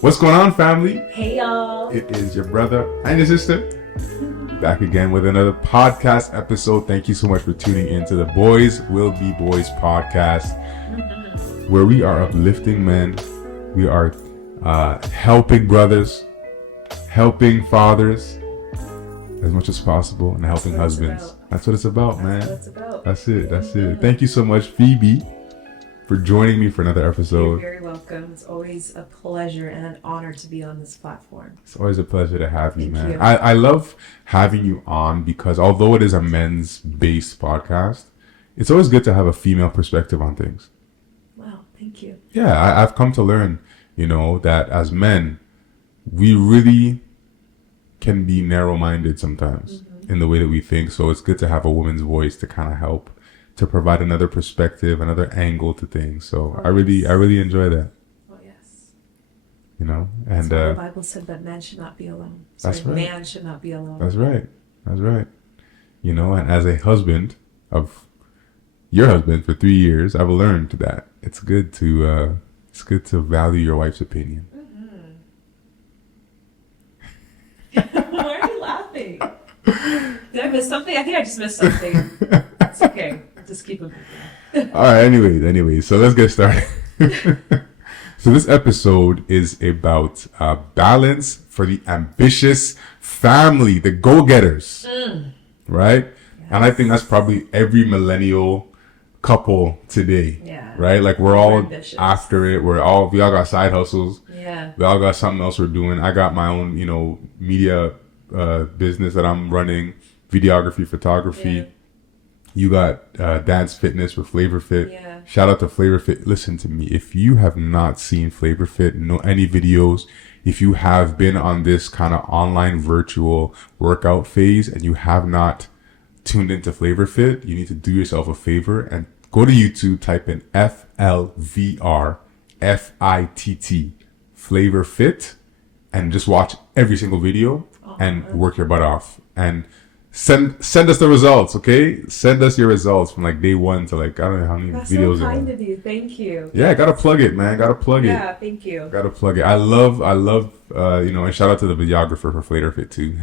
What's going on, family? Hey, y'all. It is your brother and your sister back again with another podcast episode. Thank you so much for tuning in to the Boys Will Be Boys podcast, where we are uplifting men. We are helping brothers, helping fathers as much as possible, and helping husbands. That's what it's about, man. That's what it's about. That's it. Thank you so much, Phoebe, for joining me for another episode. You're very welcome. It's always a pleasure and an honor to be on this platform. It's always a pleasure to have you, Thank man. you. I love having you on because although it is a men's-based podcast, it's always good to have a female perspective on things. Wow, thank you. Yeah, I've come to learn, that as men, we really can be narrow-minded sometimes in the way that we think. So it's good to have a woman's voice to kind of help to provide another perspective, another angle to things. So I really enjoy that. Oh, yes. And That's why the Bible said that man should not be alone. That's right. Man should not be alone. That's right. And as a husband of your husband for 3 years, I've learned that it's good to value your wife's opinion. Why are you laughing? Did I miss something? I think I just missed something. It's okay. Just keep it moving. All right. Anyways, so let's get started. So this episode is about balance for the ambitious family, the go-getters, right? Yes. And I think that's probably every millennial couple today, Yeah. right? Like we're We're all ambitious. after it. We all got side hustles. Yeah. We all got something else we're doing. I got my own, media business that I'm running, videography, photography. Yeah. You got Dance Fitness with Flavor Fit. Yeah. Shout out to Flavor Fit. Listen to me. If you have not seen Flavor Fit, any videos, if you have been on this kind of online virtual workout phase and you have not tuned into Flavor Fit, you need to do yourself a favor and go to YouTube, type in FLVRFITT, Flavor Fit, and just watch every single video and work your butt off. And send us the results, okay? Send us your results from like day one to like, I don't know how many That's videos. so kind of you. Thank you. Yeah, gotta plug it, man. Gotta plug it. Yeah, thank you. Gotta plug it. I love, and shout out to the videographer for Flavor Fit too.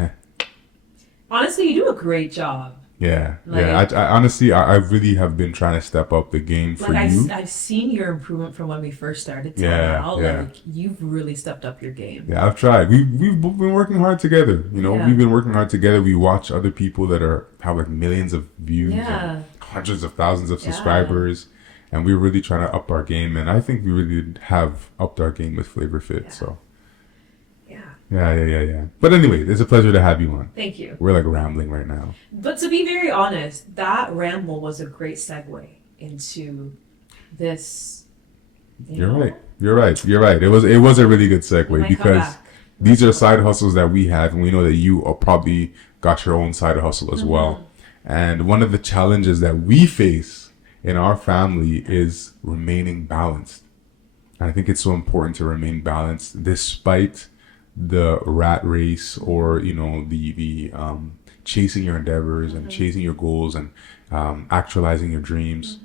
Honestly, you do a great job. Yeah. Like- I honestly, I really have been trying to step up the game for Like you. I've seen your improvement from when we first started to Yeah, now. yeah. Like you've really stepped up your game. Yeah, I've tried. We've been working hard together. Yeah. We've been working hard together. We watch other people that have like millions of views, Yeah. and hundreds of thousands of Yeah. subscribers, and we're really trying to up our game. And I think we really have upped our game with Flavor Fit. Yeah. So Yeah. yeah. But anyway, it's a pleasure to have you on. Thank you. We're like rambling right now. But to be very honest, that ramble was a great segue into this. You're right. It was a really good segue might come because back. these are side hustles that we have, and we know that you are probably got your own side hustle as well. And one of the challenges that we face in our family is remaining balanced. And I think it's so important to remain balanced despite the rat race or the chasing your endeavors and chasing your goals and actualizing your dreams.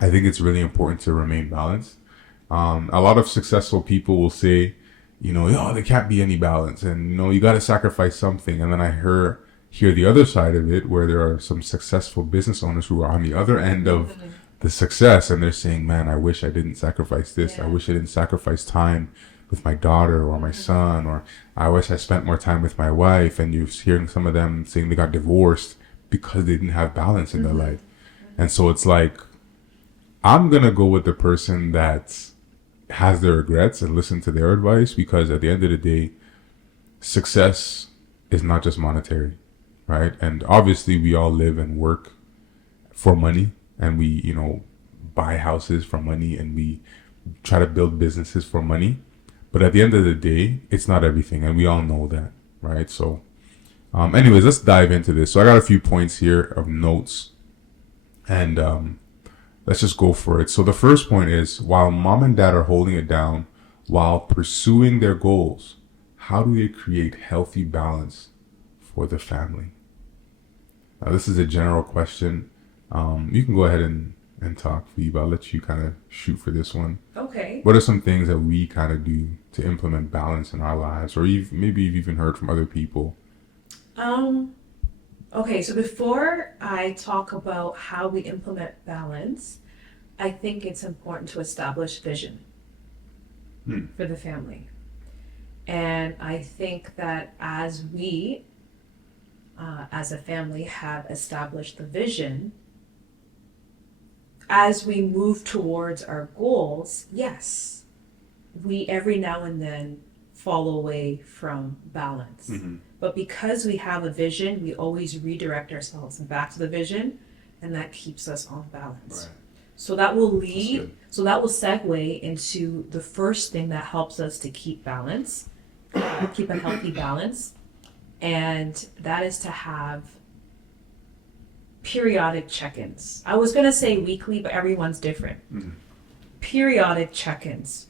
I think it's really important to remain balanced. A lot of successful people will say, there can't be any balance, and you got to sacrifice something. And then I hear the other side of it, where there are some successful business owners who are on the other end of the success, and they're saying, "Man, I wish I didn't sacrifice this. I wish I didn't sacrifice time with my daughter or my son, or I wish I spent more time with my wife." And you're hearing some of them saying they got divorced because they didn't have balance in their life. And so it's like, I'm going to go with the person that has their regrets and listen to their advice, because at the end of the day, success is not just monetary, right? And obviously we all live and work for money, and we, buy houses for money, and we try to build businesses for money. But at the end of the day, it's not everything, and we all know that, right? So, anyways, let's dive into this. So I got a few points here of notes, and let's just go for it. So the first point is, while mom and dad are holding it down while pursuing their goals, how do they create healthy balance for the family? Now, this is a general question. You can go ahead and and talk, Phoebe. I'll let you kind of shoot for this one. Okay. What are some things that we kind of do to implement balance in our lives, or maybe you've even heard from other people? Okay, so before I talk about how we implement balance, I think it's important to establish vision for the family. And I think that as we, as a family, have established the vision, as we move towards our goals, yes, we every now and then fall away from balance. But because we have a vision, we always redirect ourselves back to the vision, and that keeps us on balance. Right. So that will so that will segue into the first thing that helps us to keep balance, keep a healthy balance, and that is to have periodic check-ins. I was gonna say weekly, but everyone's different. Periodic check-ins.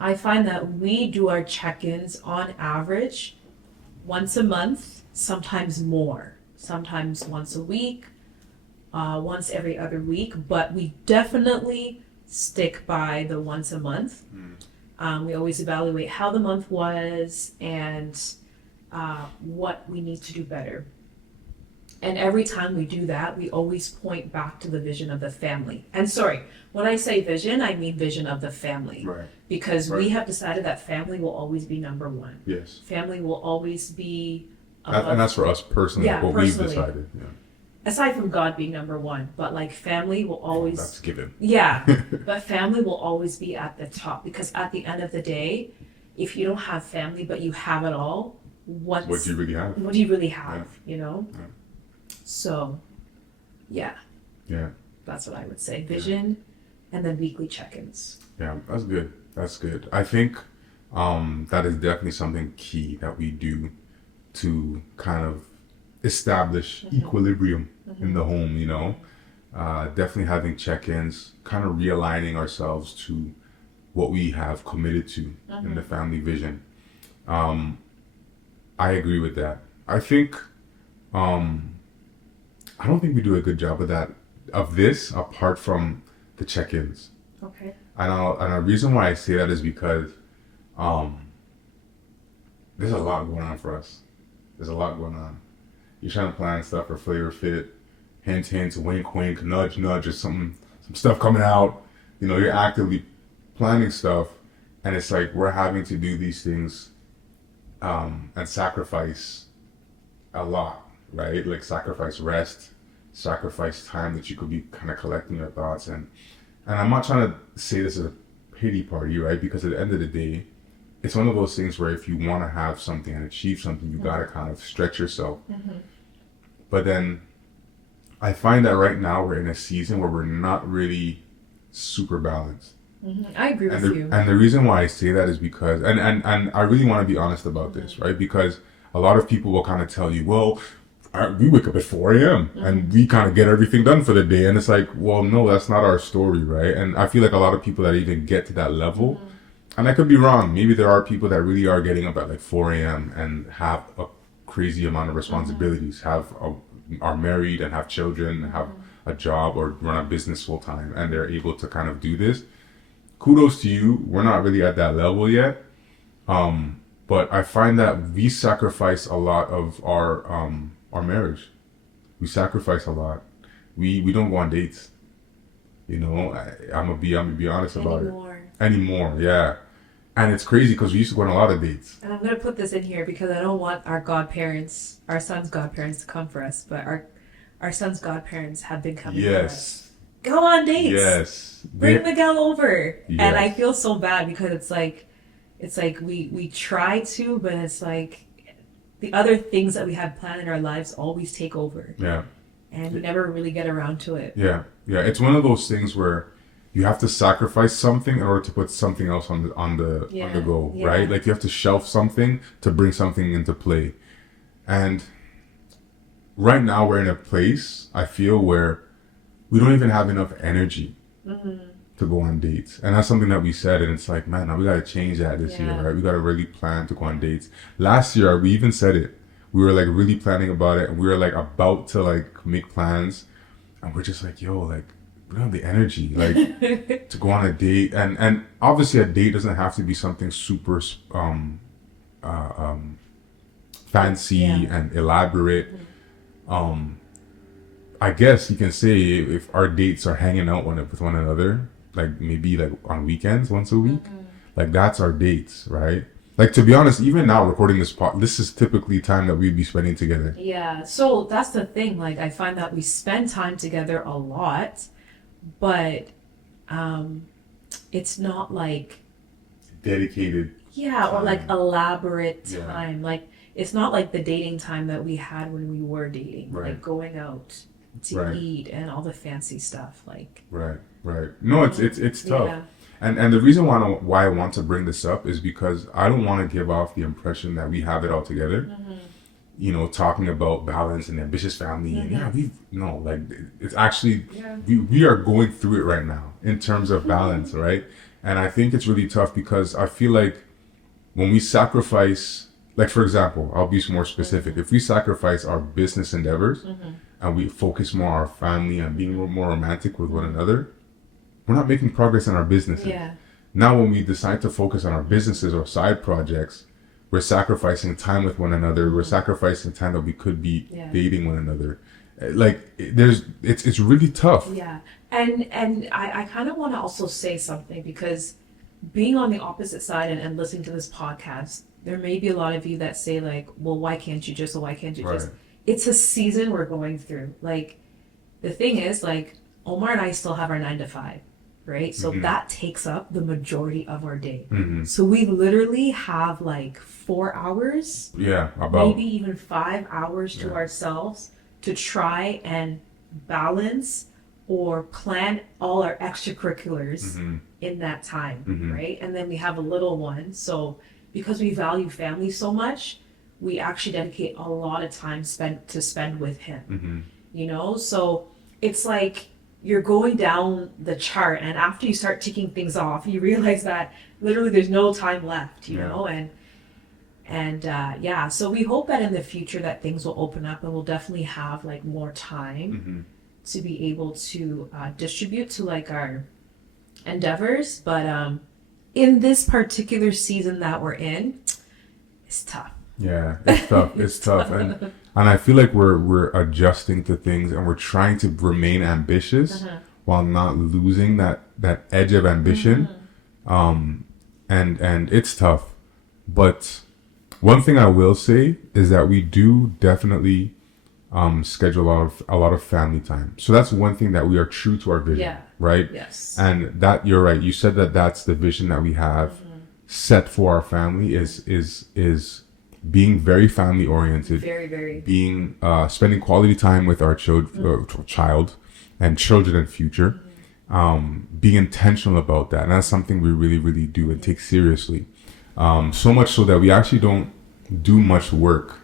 I find that we do our check-ins on average once a month, sometimes more, sometimes once a week, once every other week, but we definitely stick by the once a month. We always evaluate how the month was and what we need to do better. And every time we do that, we always point back to the vision of the family. And sorry, when I say vision, I mean vision of the family. Right. Because we have decided that family will always be number one. Yes. Family will always be And that's for us personally, what we've decided. Yeah. Aside from God being number one, but like family will always. That's given. Yeah, but family will always be at the top, because at the end of the day, if you don't have family but you have it all, what do you really have? What do you really have? Yeah. You know. Yeah. So, yeah. Yeah. That's what I would say. Vision, and then weekly check-ins. Yeah, that's good. That's good. I think that is definitely something key that we do to kind of establish equilibrium in the home, you know. Definitely having check-ins, kind of realigning ourselves to what we have committed to in the family vision. I agree with that. I think I don't think we do a good job of this apart from the check-ins. Okay. And the reason why I say that is because there's a lot going on for us. There's a lot going on. You're trying to plan stuff for Flavor Fit, hint, hint, wink, wink, nudge, nudge, or some stuff coming out. You know, you're actively planning stuff, and it's like we're having to do these things and sacrifice a lot, right? Like sacrifice rest, sacrifice time that you could be kind of collecting your thoughts. And I'm not trying to say this as a pity party, right? Because at the end of the day, it's one of those things where if you want to have something and achieve something, you got to kind of stretch yourself. But then I find that right now we're in a season where we're not really super balanced. I agree with you. And the reason why I say that is because, and I really want to be honest about this, right? Because a lot of people will kind of tell you, well, we wake up at 4 a.m. and we kind of get everything done for the day. And it's like, well, no, that's not our story, right? And I feel like a lot of people that even get to that level, and I could be wrong. Maybe there are people that really are getting up at like 4 a.m. and have a crazy amount of responsibilities, are married and have children, have a job or run a business full time, and they're able to kind of do this. Kudos to you. We're not really at that level yet. But I find that we sacrifice a lot of our marriage. We sacrifice a lot. We don't go on dates. You know, I'm gonna be honest about it. Anymore, yeah. And it's crazy because we used to go on a lot of dates. And I'm gonna put this in here because I don't want our son's godparents to come for us, but our son's godparents have been coming for us. Go on dates. Yes. Bring Miguel over. Yes. And I feel so bad because it's like we try to, but it's like the other things that we have planned in our lives always take over. Yeah. And we never really get around to it. Yeah. Yeah. It's one of those things where you have to sacrifice something in order to put something else on the go, right? Like you have to shelf something to bring something into play. And right now we're in a place, I feel, where we don't even have enough energy to go on dates. And that's something that we said, and it's like, man, now we got to change that this year, right? We got to really plan to go on dates. Last year, we even said it. We were like really planning about it, and we were like about to like make plans, and we're just like, yo, like we don't have the energy like to go on a date, and obviously a date doesn't have to be something super uh, um fancy and elaborate. I guess you can say if our dates are hanging out with one another, like maybe like on weekends once a week, like that's our dates, right? Like, to be honest, even now recording this is typically time that we'd be spending together. Yeah, so that's the thing. Like, I find that we spend time together a lot, but it's not like Dedicated. yeah, or like time. elaborate Yeah. time. Like, it's not like the dating time that we had when we were dating, Right. like going out to Right. eat and all the fancy stuff. Like, Right, right. No, it's tough. yeah, And the reason why I want to bring this up is because I don't want to give off the impression that we have it all together. You know, talking about balance and ambitious family, and like it's actually we are going through it right now in terms of balance, right? And I think it's really tough because I feel like when we sacrifice, like for example, I'll be more specific. If we sacrifice our business endeavors and we focus more on our family and being more romantic with one another, we're not making progress in our businesses. yeah, Now, when we decide to focus on our businesses or side projects, we're sacrificing time with one another. We're sacrificing time that we could be dating one another. Like, it's really tough. yeah. And I kind of want to also say something because being on the opposite side and listening to this podcast, there may be a lot of you that say like, well, why can't you just, or why can't you just? Right. It's a season we're going through. Like, the thing is, like, Omar and I still have our 9 to 5, right? So that takes up the majority of our day. So we literally have like 4 hours, Yeah, about maybe even 5 hours to ourselves to try and balance or plan all our extracurriculars in that time, right? And then we have a little one. So because we value family so much, we actually dedicate a lot of time to spend with him, you know? So it's like you're going down the chart, and after you start ticking things off, you realize that literally there's no time left, you know? And so we hope that in the future that things will open up and we'll definitely have like more time to be able to distribute to like our endeavors. But in this particular season that we're in, it's tough. Yeah, it's tough. It's tough, and I feel like we're adjusting to things, and we're trying to remain ambitious while not losing that edge of ambition. And it's tough, but one thing I will say is that we do definitely schedule a lot of family time. So that's one thing that we are true to our vision, right? Yes. And that you're right. You said that that's the vision that we have set for our family is being very family oriented, very being spending quality time with our child and children and future, being intentional about that, and that's something we really do and take seriously. So much so that we actually don't do much work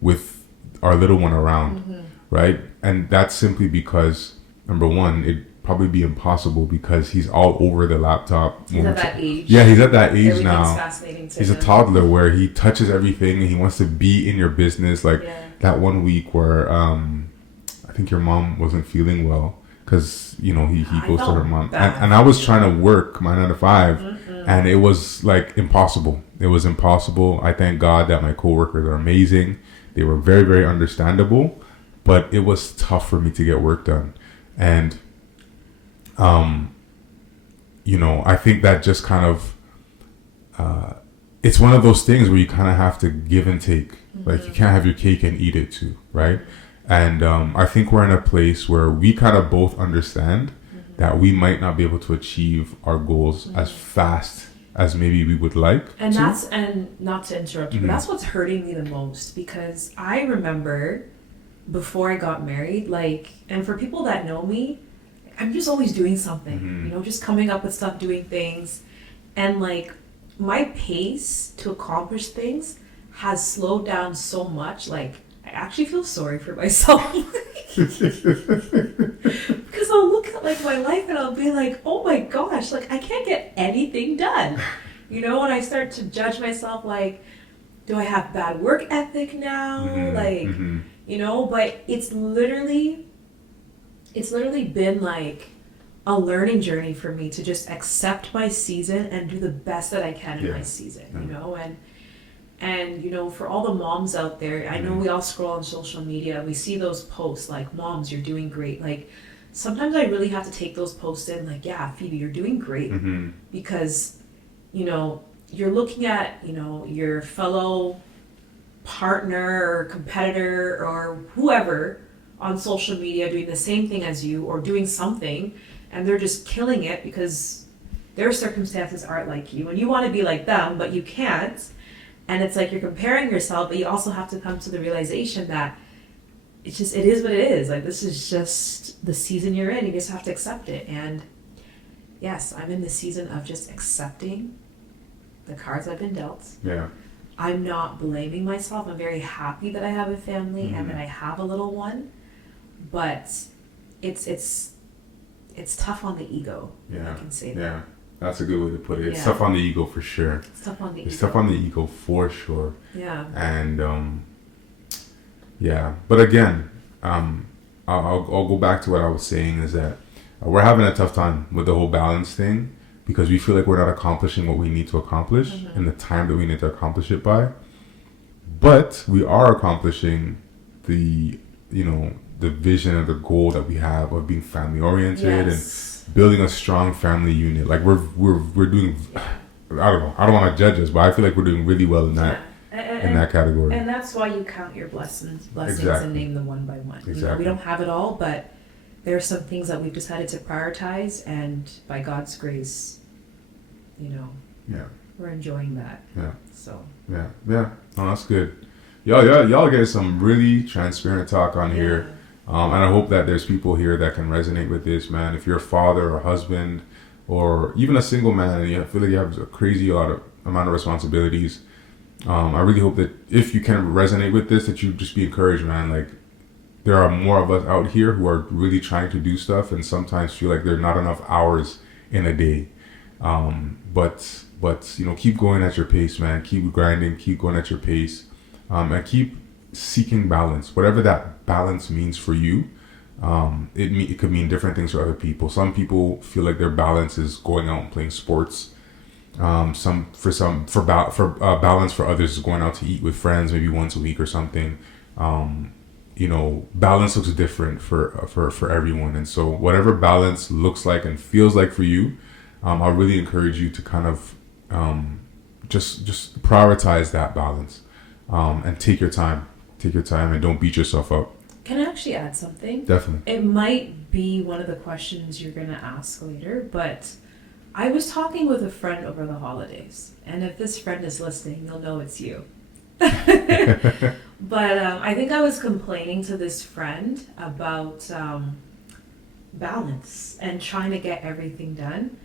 with our little one around, right? And that's simply because, number one, it'd probably be impossible because he's all over the laptop. He's at that age. Yeah, he's at that age now. Fascinating to He's him. a toddler where he touches everything and he wants to be in your business. Like that one week where I think your mom wasn't feeling well because, you know, he goes to her mom. And I was trying to work my 9 to 5 and it was like impossible. It was impossible. I thank God that my coworkers are amazing. They were very understandable, but it was tough for me to get work done. And you know, I think that just kind of it's one of those things where you kind of have to give and take. Like you can't have your cake and eat it too, right? And I think we're in a place where we kind of both understand that we might not be able to achieve our goals as fast as maybe we would like. And not to interrupt you, but that's what's hurting me the most, because I remember before I got married, like, and for people that know me, I'm just always doing something, you know, just coming up with stuff, doing things. And like my pace to accomplish things has slowed down so much. Like I actually feel sorry for myself. Because I'll look at like my life and I'll be like, oh my gosh, like I can't get anything done. You know, and I start to judge myself like, do I have bad work ethic now? You know, but it's literally been like a learning journey for me to just accept my season and do the best that I can in my season, you know, and you know, for all the moms out there, I know we all scroll on social media, we see those posts like, moms, you're doing great. Like, sometimes I really have to take those posts in, like, yeah, Phoebe, you're doing great. Because, you know, you're looking at, you know, your fellow partner or competitor or whoever on social media doing the same thing as you or doing something, and they're just killing it because their circumstances aren't like you, and you want to be like them, but you can't. And it's like you're comparing yourself, but you also have to come to the realization that it is what it is. Like, this is just the season you're in. You just have to accept it. And yes, I'm in the season of just accepting the cards I've been dealt. Yeah. I'm not blaming myself. I'm very happy that I have a family and that I have a little one. But it's tough on the ego. Yeah. I can say that. Yeah. That's a good way to put it. It's tough on the ego for sure. It's tough on the ego. It's tough on the ego for sure. Yeah. And yeah, but again, I'll go back to what I was saying is that we're having a tough time with the whole balance thing because we feel like we're not accomplishing what we need to accomplish in the time that we need to accomplish it by. But we are accomplishing the, you know, the vision and the goal that we have of being family oriented and building a strong family unit. Like we're doing, I don't know, I don't want to judge us, but I feel like we're doing really well in that in that category. And that's why you count your blessings Exactly. and name them one by one. Exactly. You know, we don't have it all, but there are some things that we've decided to prioritize, and by God's grace, you know, we're enjoying that. Yeah. So. Yeah. No, that's good. Y'all get some really transparent talk on here. And I hope that there's people here that can resonate with this, man. If you're a father or husband or even a single man and you feel like you have a crazy amount of responsibilities, I really hope that if you can resonate with this, that you just be encouraged, man. Like, there are more of us out here who are really trying to do stuff and sometimes feel like there are not enough hours in a day. But you know, keep going at your pace, man. Keep grinding, keep going at your pace, and keep seeking balance, whatever that balance means for you. It could mean different things for other people. Some people feel like their balance is going out and playing sports. Balance for others is going out to eat with friends maybe once a week or something. You know, balance looks different for everyone, and so whatever balance looks like and feels like for you, I really encourage you to kind of just prioritize that balance, and take your time and don't beat yourself up. Can I actually add something? Definitely. It might be one of the questions you're going to ask later, but I was talking with a friend over the holidays, and if this friend is listening, you'll know it's you. But I think I was complaining to this friend about balance and trying to get everything done.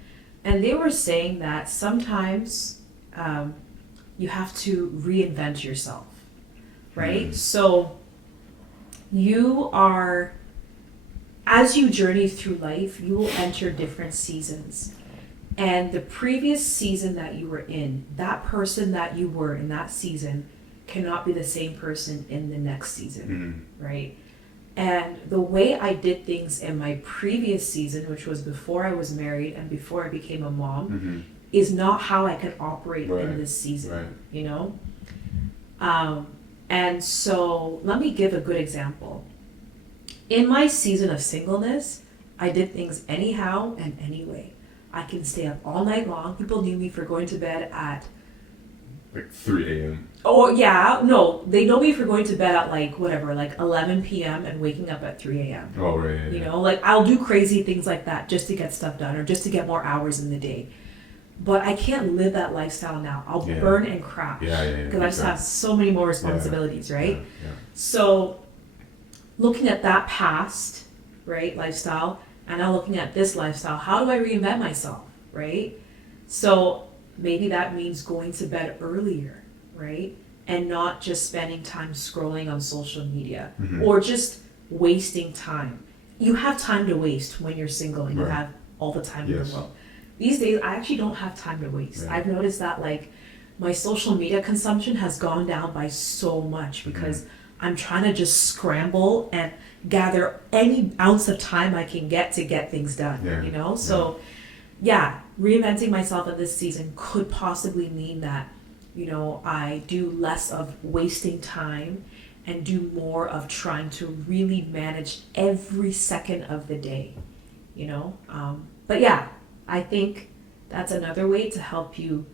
And they were saying that sometimes you have to reinvent yourself, right? So you are, as you journey through life, you will enter different seasons. And the previous season that you were in, that person that you were in that season cannot be the same person in the next season, right? And the way I did things in my previous season, which was before I was married and before I became a mom, is not how I can operate in this season, you know? And so let me give a good example. In my season of singleness, I did things anyhow and anyway. I can stay up all night long. People knew me for going to bed at like 3 a.m. Oh, yeah. No, they know me for going to bed at like 11 p.m. and waking up at 3 a.m. Oh, right. Yeah, you know, like I'll do crazy things like that just to get stuff done or just to get more hours in the day. But I can't live that lifestyle now. I'll burn and crash. Because I just have so many more responsibilities, right? Yeah. So looking at that past, right, lifestyle, and now looking at this lifestyle, how do I reinvent myself, right? So maybe that means going to bed earlier, right? And not just spending time scrolling on social media or just wasting time. You have time to waste when you're single and you have all the time in the world. These days, I actually don't have time to waste. I've noticed that like my social media consumption has gone down by so much because I'm trying to just scramble and gather any ounce of time I can get to get things done, Yeah. you know? So, yeah, reinventing myself in this season could possibly mean that, you know, I do less of wasting time and do more of trying to really manage every second of the day, you know? But yeah, I think that's another way to help you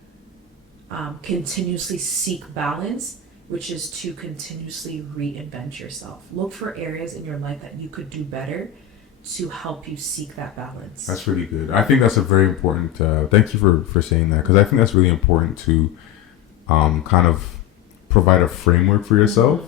continuously seek balance, which is to continuously reinvent yourself. Look for areas in your life that you could do better to help you seek that balance. That's really good. I think that's a very important, thank you for saying that, because I think that's really important to kind of provide a framework for yourself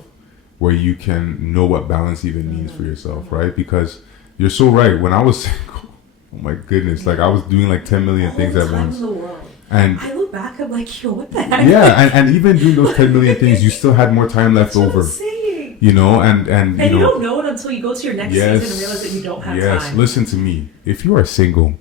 where you can know what balance even means for yourself, right? Because you're so right. When I was single, oh my goodness, like I was doing like 10 million All things the at time once. in the world. And I look back, I'm like, yo, what the heck? yeah, and even doing those 10 million things, you still had more time left That's what over. I'm saying. You know, and And you don't know it until you go to your next season and realize that you don't have yes, time. listen to me. If you are single,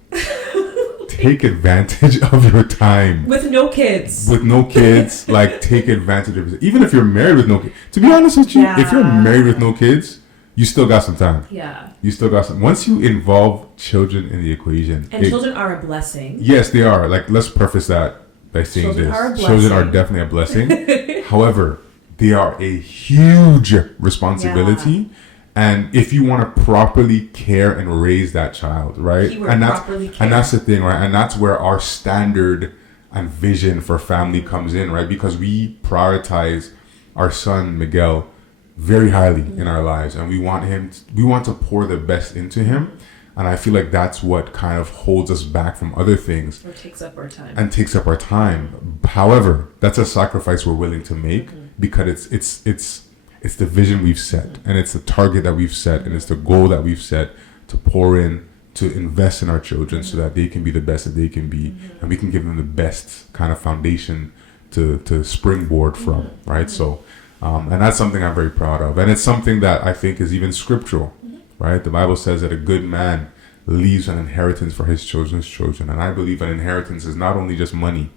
take advantage of your time. With no kids. With no kids, like take advantage of it. Even if you're married with no kids. To be honest with you, if you're married with no kids, you still got some time. Yeah. You still got some. Once you involve children in the equation. And children are a blessing. Yes, they are. Like, let's preface that by saying Children are a this. Children are blessing. definitely a blessing. However, they are a huge responsibility. And if you want to properly care and raise that child, right? Keyword, And properly care. and that's the thing, right? And that's where our standard and vision for family comes in, right? Because we prioritize our son Miguel very highly in our lives, and we want to pour the best into him. And I feel like that's what kind of holds us back from other things. Or takes up our time. And takes up our time. However, that's a sacrifice we're willing to make because it's the vision we've set, and it's the target that we've set, and it's the goal that we've set to pour in, to invest in our children so that they can be the best that they can be, and we can give them the best kind of foundation to springboard from, right? So, and that's something I'm very proud of, and it's something that I think is even scriptural, right? The Bible says that a good man leaves an inheritance for his children's children, and I believe an inheritance is not only just money.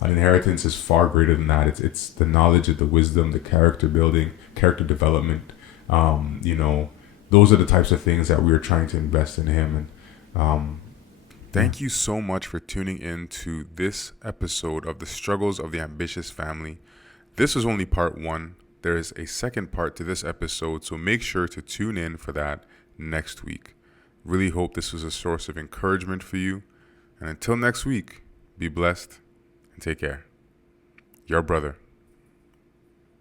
An inheritance is far greater than that. It's the knowledge, the wisdom, the character building, character development. You know, those are the types of things that we're trying to invest in him. And thank you so much for tuning in to this episode of The Struggles of the Ambitious Family. This was only part 1. There is a second part to this episode, so make sure to tune in for that next week. Really hope this was a source of encouragement for you. And until next week, be blessed. Take care. Your brother.